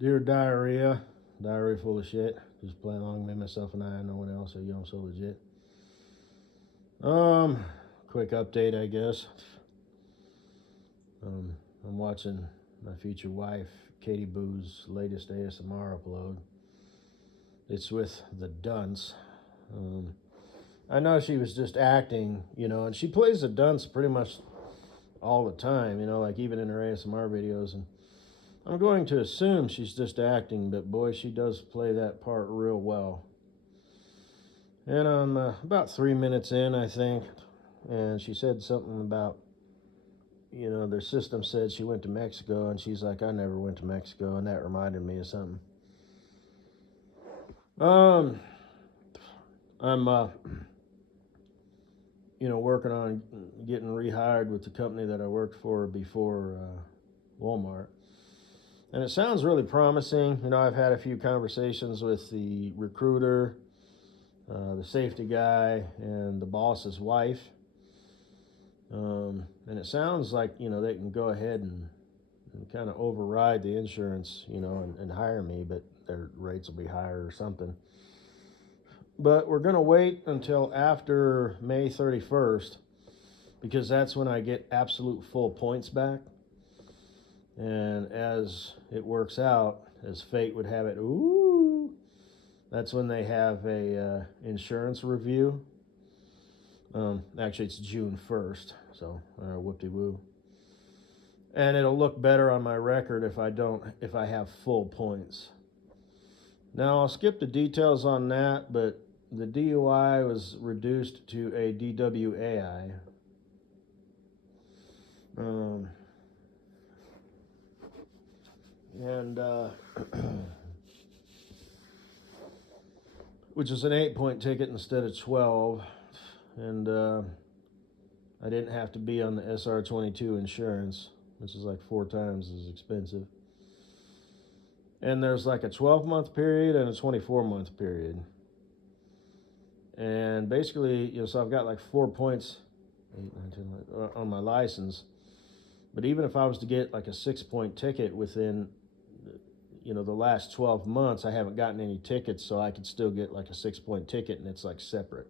Dear diarrhea, diarrhea full of shit. Just play along, me, myself, and I. No one else. So I'm so legit. Um, Quick update, I guess. I'm watching my future wife, Katie Boo's latest ASMR upload. It's with the dunce. Um, I know she was just acting, and she plays the dunce pretty much all the time, like even in her ASMR videos. And I'm going to assume she's just acting, but boy, she does play that part real well. And I'm about 3 minutes in, I think, and she said something about, their system said she went to Mexico, and she's like, I never went to Mexico, and that reminded me of something. Um, I'm, working on getting rehired with the company that I worked for before Walmart. And it sounds really promising. I've had a few conversations with the recruiter, the safety guy, and the boss's wife. And it sounds like, they can go ahead and kind of override the insurance, and hire me, but their rates will be higher or something. But we're going to wait until after May 31st because that's when I get absolute full points back. And as it works out, as fate would have it, that's when they have a insurance review. Actually, it's June 1st, so whoop-de-woo. And it'll look better on my record if I have full points. Now, I'll skip the details on that, but the DUI was reduced to a DWAI. Which is an 8-point ticket instead of 12. And I didn't have to be on the SR22 insurance, which is like 4 times as expensive. And there's like a 12-month period and a 24-month period. And basically, so I've got like 4 points 8, 9, 10, on my license. But even if I was to get like a 6-point ticket within, the last 12 months, I haven't gotten any tickets, so I could still get like a 6-point ticket, and it's like separate.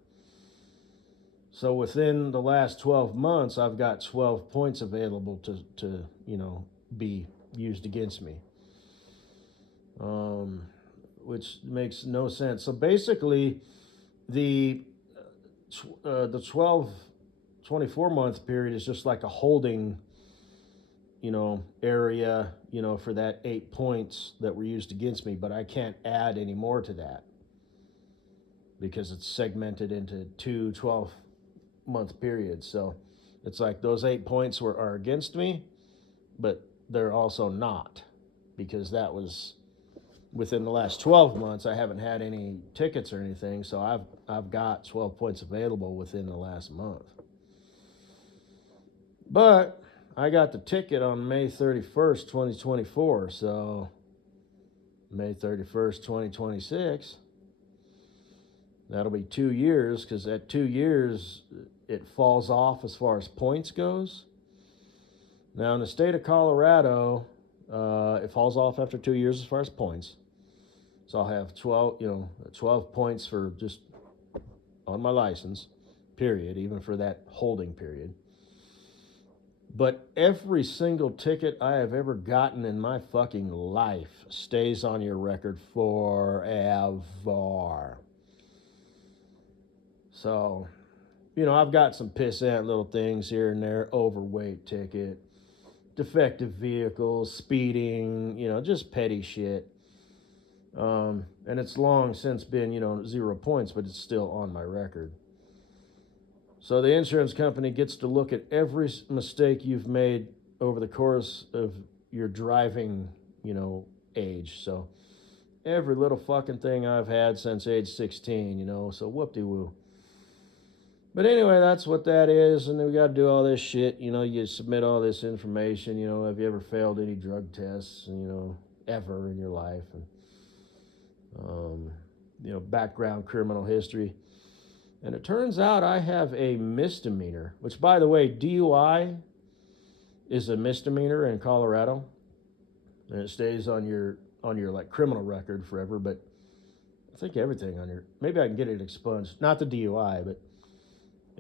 So within the last 12 months, I've got 12 points available to be used against me, which makes no sense. So basically, the 24-month period is just like a holding, area, for that 8 points that were used against me, but I can't add any more to that because it's segmented into 2 12-month periods. So it's like those 8 points are against me, but they're also not, because that was within the last 12 months. I haven't had any tickets or anything, so I've got 12 points available within the last month. But I got the ticket on May 31st, 2024, so May 31st, 2026, that'll be 2 years, because at 2 years, it falls off as far as points goes. Now, in the state of Colorado, it falls off after 2 years as far as points. So I'll have 12 points for just on my license, period, even for that holding period. But every single ticket I have ever gotten in my fucking life stays on your record forever. So, I've got some pissant little things here and there: overweight ticket, defective vehicles, speeding, just petty shit. And it's long since been, 0 points, but it's still on my record. So the insurance company gets to look at every mistake you've made over the course of your driving, age. So every little fucking thing I've had since age 16, so whoop-de-woo. But anyway, that's what that is, and then we got to do all this shit. You submit all this information. Have you ever failed any drug tests, ever in your life? And, background criminal history. And it turns out I have a misdemeanor, which, by the way, DUI is a misdemeanor in Colorado, and it stays on on your like criminal record forever, but I think everything on your, maybe I can get it expunged. Not the DUI, but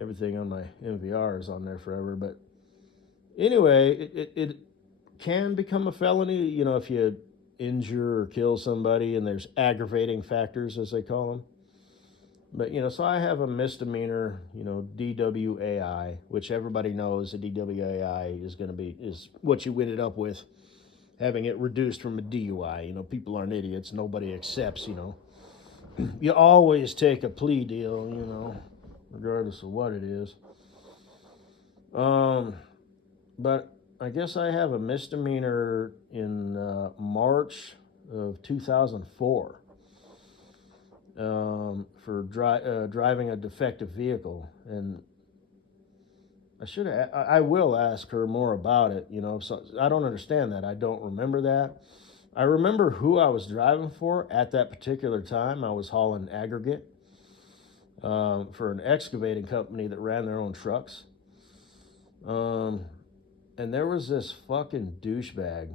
everything on my MVR is on there forever. But anyway, it can become a felony, you know, if you injure or kill somebody, and there's aggravating factors, as they call them. But, you know, so I have a misdemeanor, you know, DWAI, which everybody knows a DWAI is what you ended up with, having it reduced from a DUI. You know, people aren't idiots. Nobody accepts, you know. You always take a plea deal, you know, regardless of what it is. But I guess I have a misdemeanor in March of 2004 for driving a defective vehicle, and I will ask her more about it. You know, so I don't understand that. I don't remember that. I remember who I was driving for at that particular time. I was hauling aggregate for an excavating company that ran their own trucks. And there was this fucking douchebag.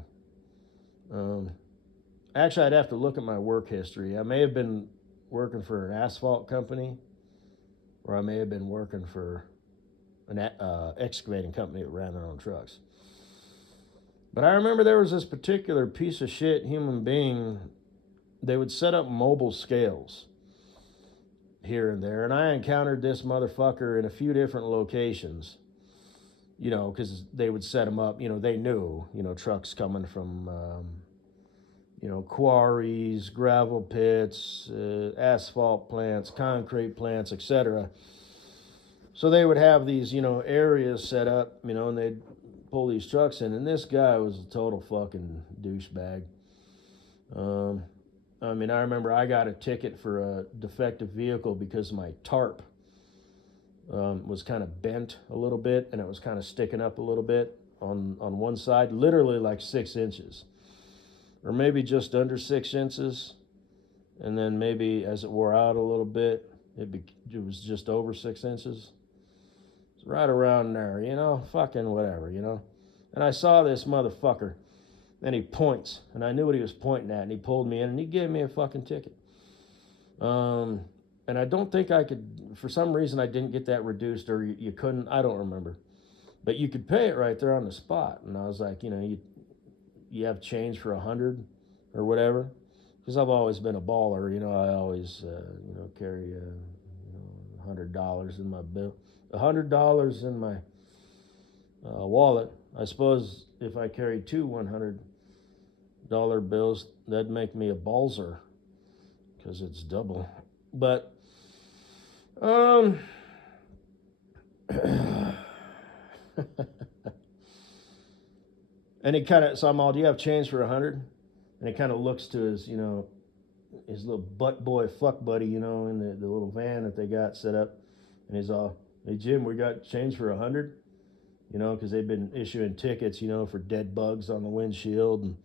Actually, I'd have to look at my work history. I may have been working for an asphalt company, or I may have been working for an excavating company that ran their own trucks. But I remember there was this particular piece of shit human being. They would set up mobile scales here and there, and I encountered this motherfucker in a few different locations. You know, because they would set them up. You know, they knew, you know, trucks coming from, you know, quarries, gravel pits, asphalt plants, concrete plants, etc. So they would have these, you know, areas set up, you know, and they'd pull these trucks in. And this guy was a total fucking douchebag. I mean, I remember I got a ticket for a defective vehicle because my tarp was kind of bent a little bit, and it was kind of sticking up a little bit on one side, literally like 6 inches, or maybe just under 6 inches. And then maybe as it wore out a little bit, it was just over 6 inches. It's right around there, you know, fucking whatever, you know. And I saw this motherfucker, and he points, and I knew what he was pointing at, and he pulled me in, and he gave me a fucking ticket. And I don't think I could, for some reason I didn't get that reduced, or you couldn't, I don't remember. But you could pay it right there on the spot. And I was like, you know, you have change for 100 or whatever. Because I've always been a baller, you know, I always, you know, carry, you know, $100 in my bill. $100 in my wallet. I suppose if I carried 2 $100 bills, that'd make me a balzer, because it's double. But and he kind of, so I'm all, do you have change for 100? And he kind of looks to his, you know, his little butt boy fuck buddy, you know, in the little van that they got set up. And he's all, hey Jim, we got change for 100? You know, because they've been issuing tickets, you know, for dead bugs on the windshield, and,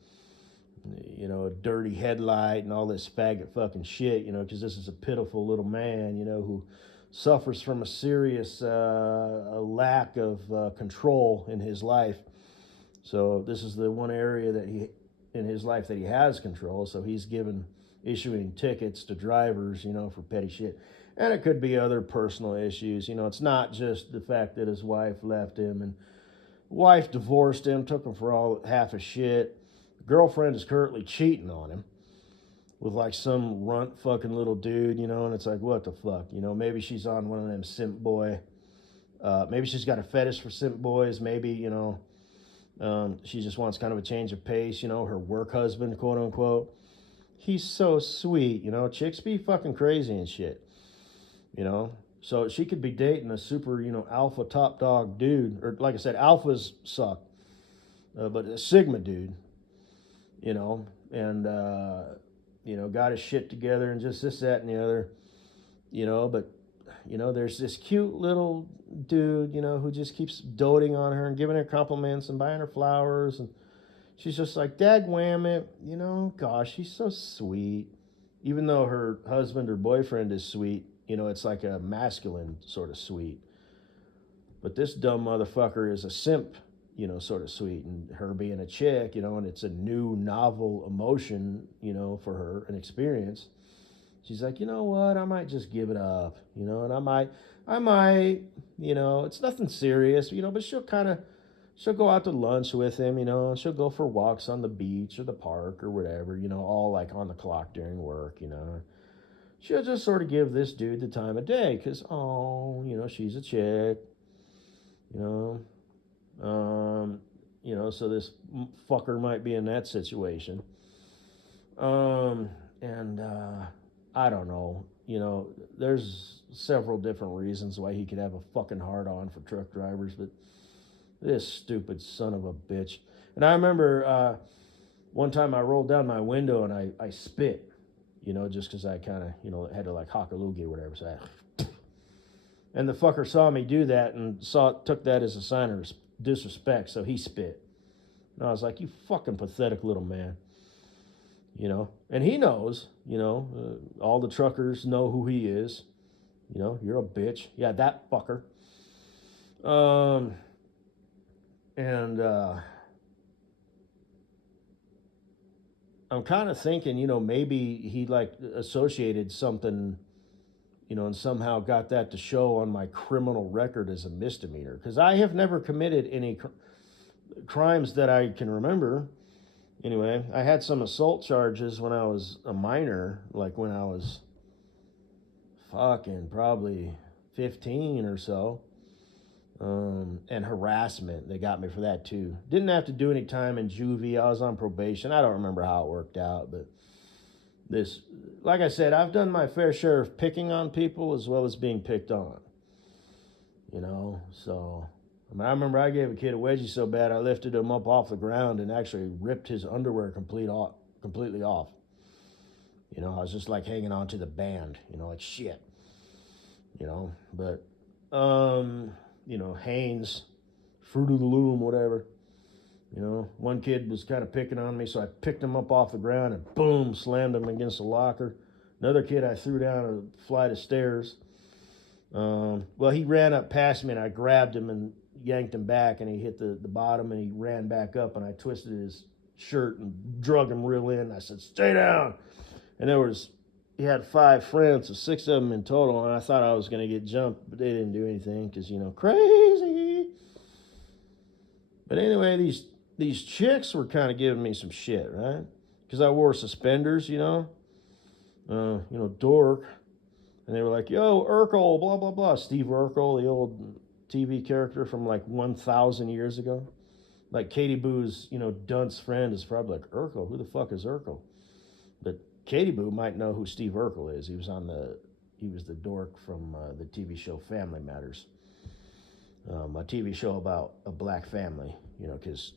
you know, a dirty headlight and all this faggot fucking shit, you know, because this is a pitiful little man, you know, who suffers from a serious lack of control in his life. So this is the one area that in his life that he has control. So he's issuing tickets to drivers, you know, for petty shit. And it could be other personal issues. You know, it's not just the fact that his wife left him, and wife divorced him, took him for all half a shit. Girlfriend is currently cheating on him with like some runt fucking little dude, you know, and it's like, what the fuck? You know, maybe she's on one of them simp boy. Maybe she's got a fetish for simp boys. Maybe, you know, she just wants kind of a change of pace, you know, her work husband, quote unquote. He's so sweet, you know, chicks be fucking crazy and shit, you know. So she could be dating a super, you know, alpha top dog dude, or like I said, alphas suck, but a sigma dude, you know, and, you know, got his shit together and just this, that, and the other, you know. But, you know, there's this cute little dude, you know, who just keeps doting on her and giving her compliments and buying her flowers. And she's just like, dagwhammit, you know, gosh, she's so sweet. Even though her husband or boyfriend is sweet, you know, it's like a masculine sort of sweet. But this dumb motherfucker is a simp, sort of sweet. And her being a chick, and it's a new, novel emotion, for her, an experience. She's like, you know what? I might just give it up, and I might, it's nothing serious, but she'll go out to lunch with him, and she'll go for walks on the beach or the park or whatever, all like on the clock during work. She'll just sort of give this dude the time of day because, she's a chick, you know. So this fucker might be in that situation. And I don't know, there's several different reasons why he could have a fucking hard on for truck drivers, but this stupid son of a bitch. And I remember one time I rolled down my window and I spit, just because I kind of, had to like hock a loogie or whatever. So and the fucker saw me do that and took that as a sign of disrespect, so he spit. And I was like, you fucking pathetic little man. And he knows, all the truckers know who he is. You're a bitch. Yeah, that fucker. And I'm kind of thinking, maybe he like associated something, and somehow got that to show on my criminal record as a misdemeanor. Because I have never committed any crimes that I can remember. Anyway, I had some assault charges when I was a minor, like when I was fucking probably 15 or so. And harassment, they got me for that too. Didn't have to do any time in juvie. I was on probation. I don't remember how it worked out, but this, like I said, I've done my fair share of picking on people as well as being picked on. So I remember I gave a kid a wedgie so bad I lifted him up off the ground and actually ripped his underwear completely off. I was just like hanging on to the band, like shit. But Haynes, Fruit of the Loom, whatever. One kid was kind of picking on me, so I picked him up off the ground and boom, slammed him against the locker. Another kid I threw down a flight of stairs. Well, he ran up past me and I grabbed him and yanked him back, and he hit the bottom and he ran back up, and I twisted his shirt and drug him real in. I said, stay down. And he had 5 friends, so 6 of them in total, and I thought I was going to get jumped, but they didn't do anything because, crazy. But anyway, these chicks were kind of giving me some shit, right? Because I wore suspenders, dork. And they were like, yo, Urkel, blah, blah, blah. Steve Urkel, the old TV character from like 1,000 years ago. Like Katie Boo's, dunce friend is probably like, Urkel, who the fuck is Urkel? But Katie Boo might know who Steve Urkel is. He was the dork from the TV show Family Matters. A TV show about a black family, because,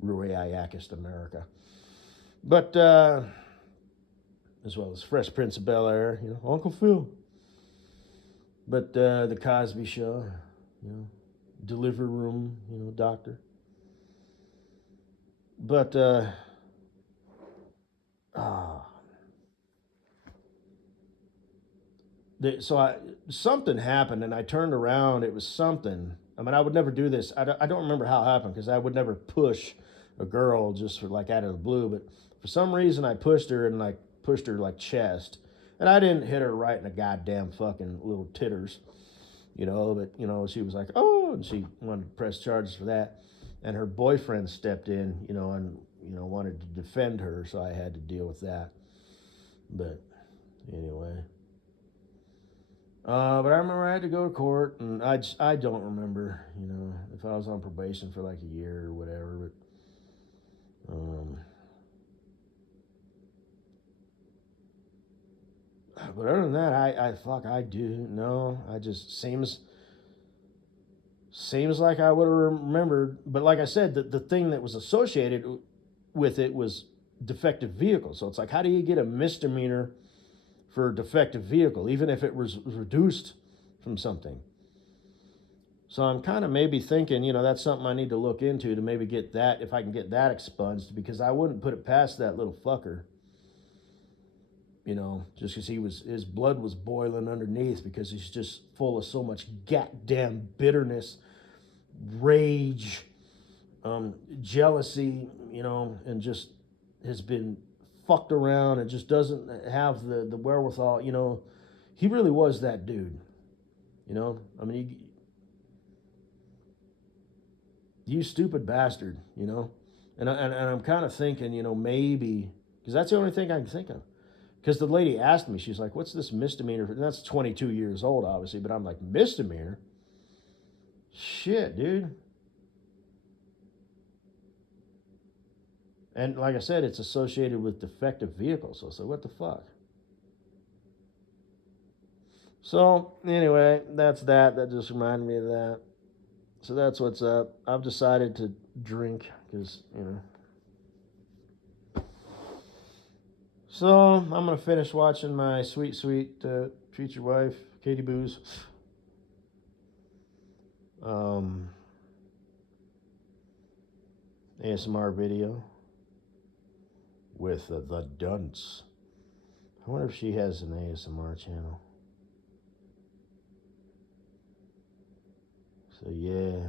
Rue-Ayakist America. But, as well as Fresh Prince of Bel-Air, Uncle Phil. But the Cosby Show, Delivery Room, doctor. But, something happened, and I turned around. It was something. I mean, I would never do this. I don't remember how it happened, because I would never push a girl just for like out of the blue. But for some reason, I pushed her like chest, and I didn't hit her right in the goddamn fucking little titters, but she was like, oh, and she wanted to press charges for that, and her boyfriend stepped in, and wanted to defend her, so I had to deal with that. But anyway, but I remember I had to go to court, and I don't remember, if I was on probation for like a year or whatever, but other than that, I do know. I just seems like I would have remembered. But like I said, the thing that was associated with it was defective vehicle. So it's like, how do you get a misdemeanor for a defective vehicle, even if it was reduced from something? So I'm kind of maybe thinking, that's something I need to look into to maybe get that, if I can get that expunged, because I wouldn't put it past that little fucker. Just because his blood was boiling underneath, because he's just full of so much goddamn bitterness, rage, jealousy, you know, and just has been fucked around and just doesn't have the wherewithal, you know. He really was that dude, you know. I mean, you stupid bastard, you know. And I'm kind of thinking, you know, maybe, because that's the only thing I can think of. Because the lady asked me, she's like, what's this misdemeanor? And that's 22 years old, obviously, but I'm like, misdemeanor? Shit, dude. And like I said, it's associated with defective vehicles. So I said, what the fuck? So anyway, that's that. That just reminded me of that. So that's what's up. I've decided to drink because, you know. So I'm going to finish watching my sweet, sweet future wife, Katie Boo's ASMR video with the Dunce. I wonder if she has an ASMR channel. So yeah.